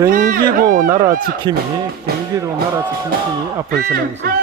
경기도 나라 지킴이 경기도 나라 지킴이 앞을 서나고 있습니다.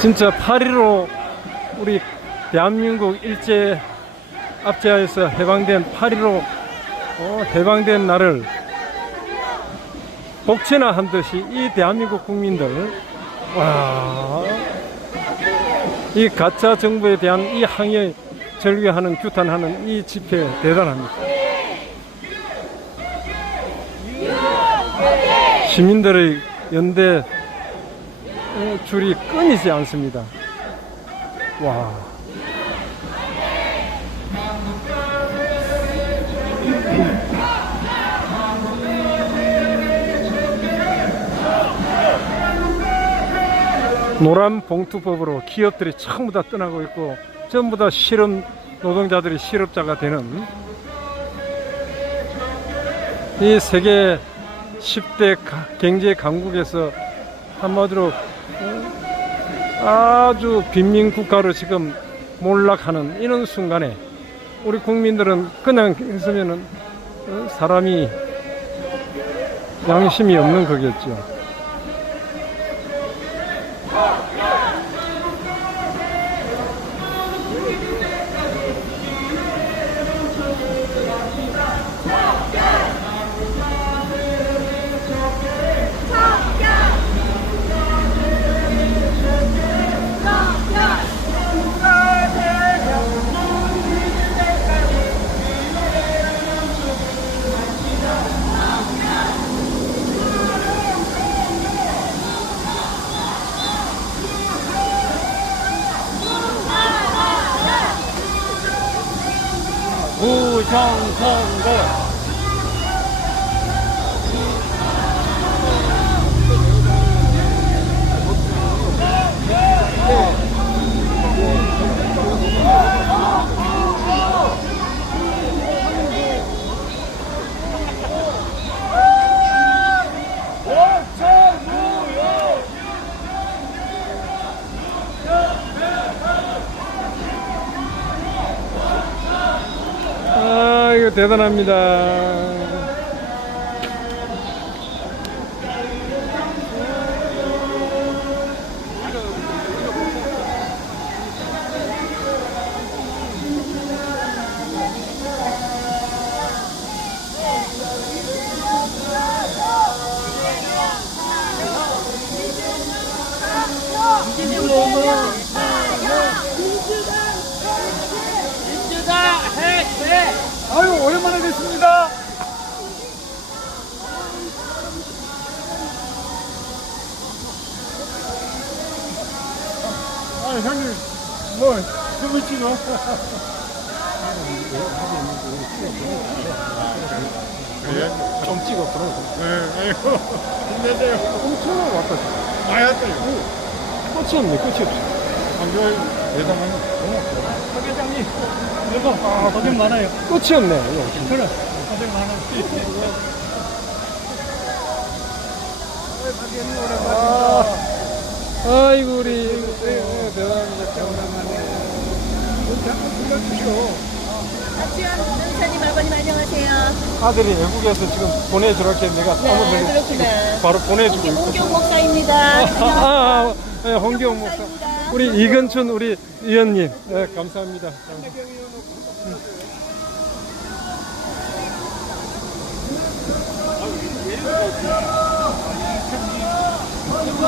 진짜 8.15 우리 대한민국 일제 압제하에서 해방된 8.15 어, 해방된 날을 복치나 한 듯이 이 대한민국 국민들 와, 이 가짜 정부에 대한 이 항의 절규하는 규탄하는 이 집회 대단합니다. 시민들의 연대 어, 줄이 끊이지 않습니다. 와. 노란 봉투법으로 기업들이 전부 다 떠나고 있고 전부 다 실업 노동자들이 실업자가 되는 이 세계 10대 가- 경제 강국에서 한마디로 어, 아주 빈민 국가로 지금 몰락하는 이런 순간에 우리 국민들은 그냥 했으면은 어, 사람이 양심이 없는 거겠죠. 경성대 대단합니다. 아, 형님, 뭐, 누구 찍어? 좀 찍어, 그럼. 네, 아이고 힘내세요. 엄청 왔다. 많이 왔어요. 끝이 없네, 끝이 없어. 대단한 박 회장님, 여보, 고생 많아요. 끝이 없네. 이거. 그래, 고생 많아요. 아, 아이고, 우리. 예, 예, 대단합니다. 박지원 변호사님 아버님 안녕하세요. 아들이 외국에서 지금 보내주라게 내가 네, 사무실에 그렇구나. 지금 바로 보내주고 있고. 홍경 목사입니다. 아, 아, 네, 홍경 목사. 목사입니다. 우리 이근춘 우리 의원님. 네, 감사합니다.